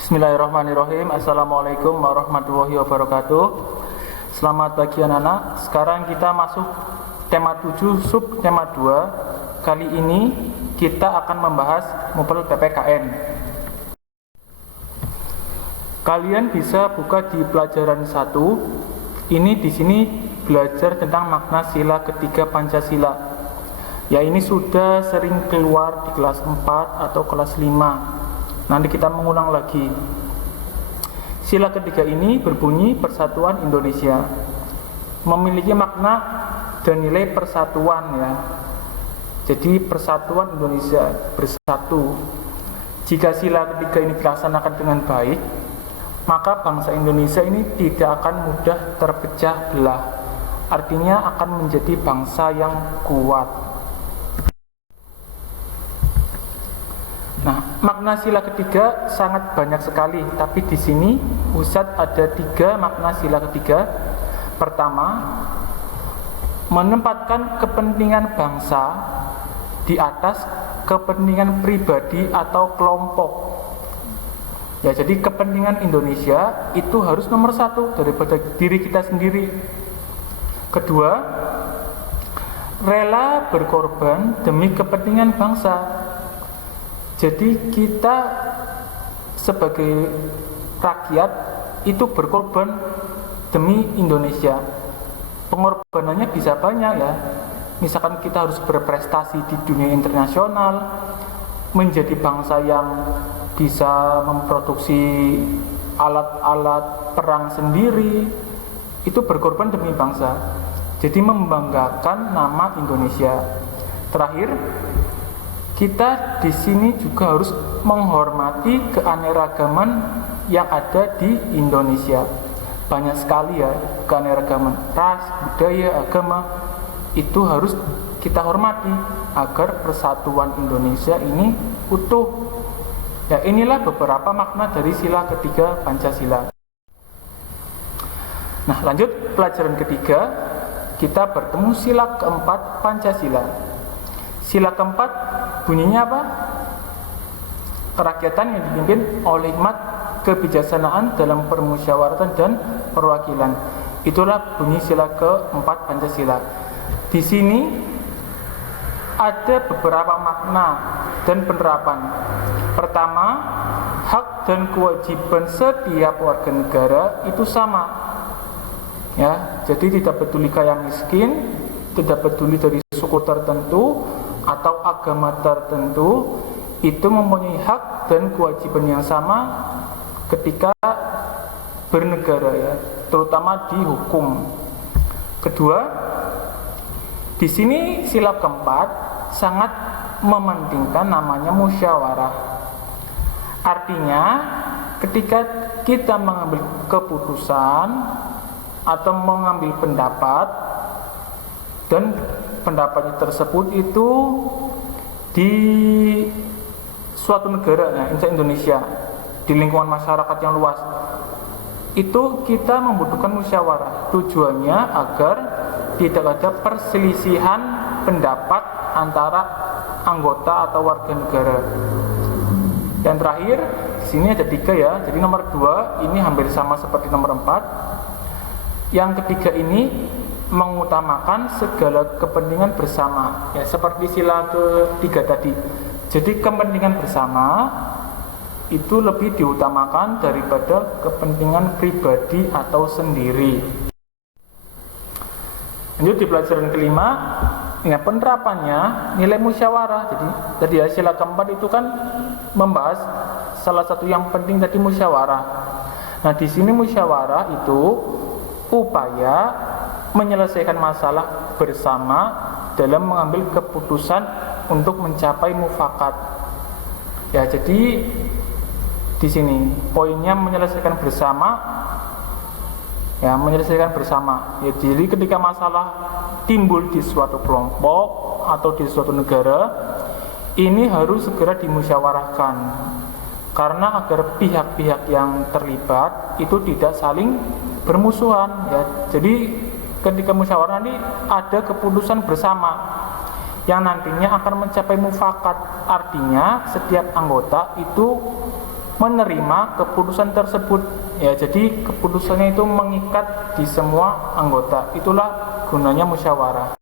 Bismillahirrahmanirrahim. Assalamualaikum warahmatullahi wabarakatuh. Selamat pagi anak-anak. Sekarang kita masuk tema 7 sub tema 2. Kali ini kita akan membahas mupel PPKN. Kalian bisa buka di pelajaran 1. Ini di sini belajar tentang makna sila ketiga Pancasila. Ya, ini sudah sering keluar di kelas 4 atau kelas 5. Nanti kita mengulang lagi. Sila ketiga ini berbunyi Persatuan Indonesia. Memiliki makna dan nilai persatuan ya. Jadi Persatuan Indonesia bersatu. Jika sila ketiga ini dilaksanakan dengan baik, maka bangsa Indonesia ini tidak akan mudah terpecah belah. Artinya akan menjadi bangsa yang kuat. Nah, makna sila ketiga sangat banyak sekali, tapi di sini Ustadz ada 3 makna sila ketiga. Pertama, menempatkan kepentingan bangsa di atas kepentingan pribadi atau kelompok. Ya, jadi kepentingan Indonesia itu harus nomor 1 daripada diri kita sendiri. Kedua, rela berkorban demi kepentingan bangsa. Jadi kita sebagai rakyat itu berkorban demi Indonesia. Pengorbanannya bisa banyak ya. Misalkan kita harus berprestasi di dunia internasional, menjadi bangsa yang bisa memproduksi alat-alat perang sendiri, itu berkorban demi bangsa. Jadi membanggakan nama Indonesia. Terakhir, kita di sini juga harus menghormati keanekaragaman yang ada di Indonesia. Banyak sekali ya keanekaragaman ras, budaya, agama, itu harus kita hormati agar persatuan Indonesia ini utuh. Ya, inilah beberapa makna dari sila ketiga Pancasila. Nah, lanjut pelajaran ketiga, kita bertemu sila keempat Pancasila. Sila keempat bunyinya apa? Kerakyatan yang dipimpin oleh hikmat kebijaksanaan dalam permusyawaratan dan perwakilan. Itulah bunyi sila keempat Pancasila. Di sini ada beberapa makna dan penerapan. Pertama, hak dan kewajiban setiap warga negara itu sama. Ya, jadi tidak peduli kaya miskin, tidak peduli dari suku tertentu atau agama tertentu, itu mempunyai hak dan kewajiban yang sama ketika bernegara ya, terutama di hukum. Kedua, di sini sila keempat sangat mementingkan namanya musyawarah. Artinya, ketika kita mengambil keputusan atau mengambil pendapat dan pendapat tersebut itu di suatu negara, ya, misalnya Indonesia, di lingkungan masyarakat yang luas, itu kita membutuhkan musyawarah. Tujuannya agar tidak ada perselisihan pendapat antara anggota atau warga negara. Dan terakhir, di sini ada 3 ya. Jadi nomor 2 ini hampir sama seperti nomor 4. Yang ketiga ini mengutamakan segala kepentingan bersama ya, seperti sila ketiga tadi. Jadi kepentingan bersama itu lebih diutamakan daripada kepentingan pribadi atau sendiri. Lanjut di pelajaran kelima, ya, penerapannya nilai musyawarah. Jadi tadi ya, sila keempat itu kan membahas salah satu yang penting tadi musyawarah. Nah, di sini musyawarah itu upaya menyelesaikan masalah bersama dalam mengambil keputusan untuk mencapai mufakat. Ya, jadi di sini poinnya menyelesaikan bersama. Ya, menyelesaikan bersama. Ya, jadi ketika masalah timbul di suatu kelompok atau di suatu negara, ini harus segera dimusyawarahkan. Karena agar pihak-pihak yang terlibat itu tidak saling bermusuhan ya. Jadi ketika musyawarah nanti ada keputusan bersama yang nantinya akan mencapai mufakat. Artinya setiap anggota itu menerima keputusan tersebut. Ya, jadi keputusannya itu mengikat di semua anggota. Itulah gunanya musyawarah.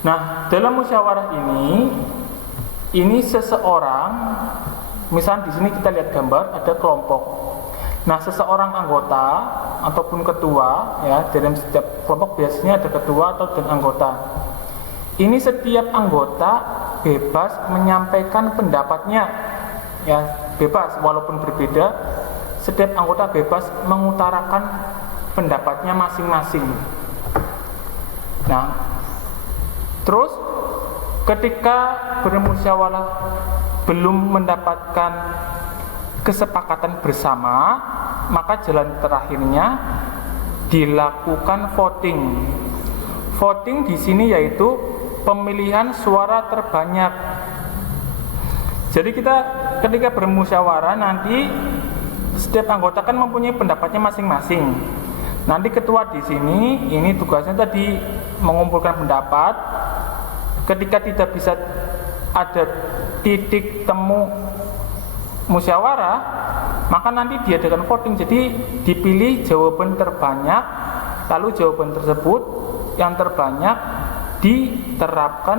Nah, dalam musyawarah ini seseorang, misalnya di sini kita lihat gambar ada kelompok. Nah, seseorang anggota ataupun ketua, ya, dalam setiap kelompok biasanya ada ketua atau dan anggota. Ini setiap anggota bebas menyampaikan pendapatnya, ya, bebas walaupun berbeda. Setiap anggota bebas mengutarakan pendapatnya masing-masing. Nah, terus ketika bermusyawarah belum mendapatkan kesepakatan bersama, maka jalan terakhirnya dilakukan voting. Voting di sini yaitu pemilihan suara terbanyak. Jadi kita ketika bermusyawarah nanti setiap anggota kan mempunyai pendapatnya masing-masing. Nanti ketua di sini ini tugasnya tadi mengumpulkan pendapat. Ketika tidak bisa ada titik temu musyawarah, maka nanti diadakan voting. Jadi dipilih jawaban terbanyak, lalu jawaban tersebut yang terbanyak diterapkan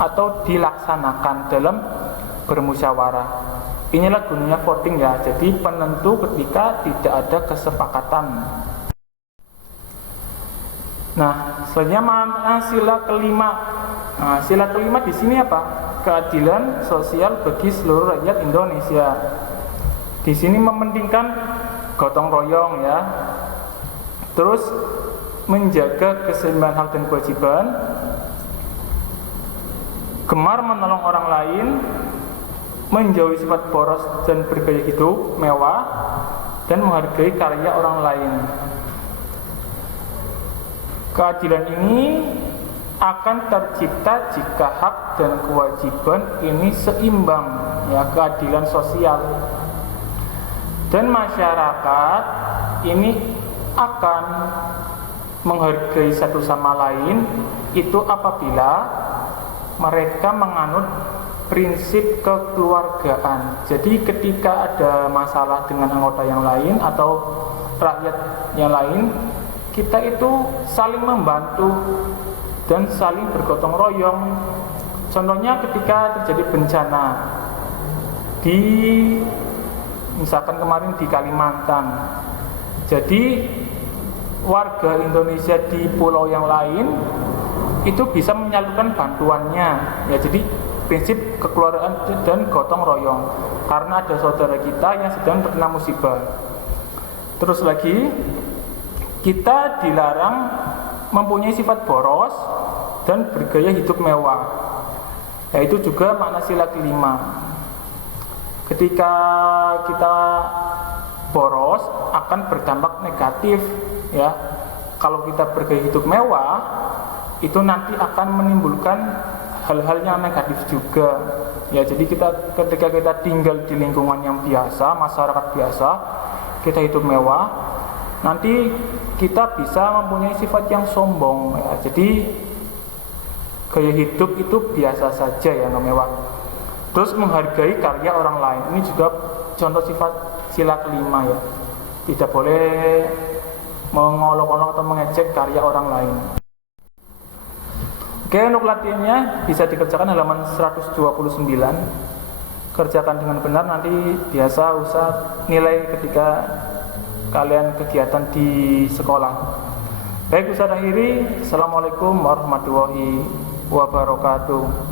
atau dilaksanakan dalam bermusyawarah. Inilah gunanya voting, ya. Jadi penentu ketika tidak ada kesepakatan. Nah, selanjutnya mana sila kelima. Nah, sila kelima di sini apa? Keadilan sosial bagi seluruh rakyat Indonesia. Di sini mementingkan gotong royong, ya. Terus menjaga keseimbangan hak dan kewajiban, gemar menolong orang lain, menjauhi sifat boros dan bergaya hidup mewah, dan menghargai karya orang lain. Keadilan ini akan tercipta jika hak dan kewajiban ini seimbang, ya, keadilan sosial. Dan masyarakat ini akan menghargai satu sama lain itu apabila mereka menganut prinsip kekeluargaan. Jadi ketika ada masalah dengan anggota yang lain atau rakyat yang lain, kita itu saling membantu dan saling bergotong royong. Contohnya ketika terjadi bencana misalkan kemarin di Kalimantan, jadi warga Indonesia di pulau yang lain itu bisa menyalurkan bantuannya, ya. Jadi prinsip kekeluargaan dan gotong royong karena ada saudara kita yang sedang terkena musibah. Terus lagi, kita dilarang mempunyai sifat boros dan bergaya hidup mewah. Yaitu juga makna sila kelima. Ketika kita boros akan berdampak negatif, ya. Kalau kita bergaya hidup mewah, itu nanti akan menimbulkan hal-hal yang negatif juga. Ya, jadi ketika kita tinggal di lingkungan yang biasa, masyarakat biasa, kita hidup mewah, nanti kita bisa mempunyai sifat yang sombong, ya. Jadi gaya hidup itu biasa saja, ya, nggak mewah. Terus menghargai karya orang lain, ini juga contoh sifat sila kelima, ya. Tidak boleh mengolok-olok atau mengejek karya orang lain. Oke, untuk latihannya bisa dikerjakan halaman 129. Kerjakan dengan benar, nanti biasa usah nilai ketika kalian kegiatan di sekolah. Baik, Ustaz akhiri. Assalamualaikum warahmatullahi wabarakatuh.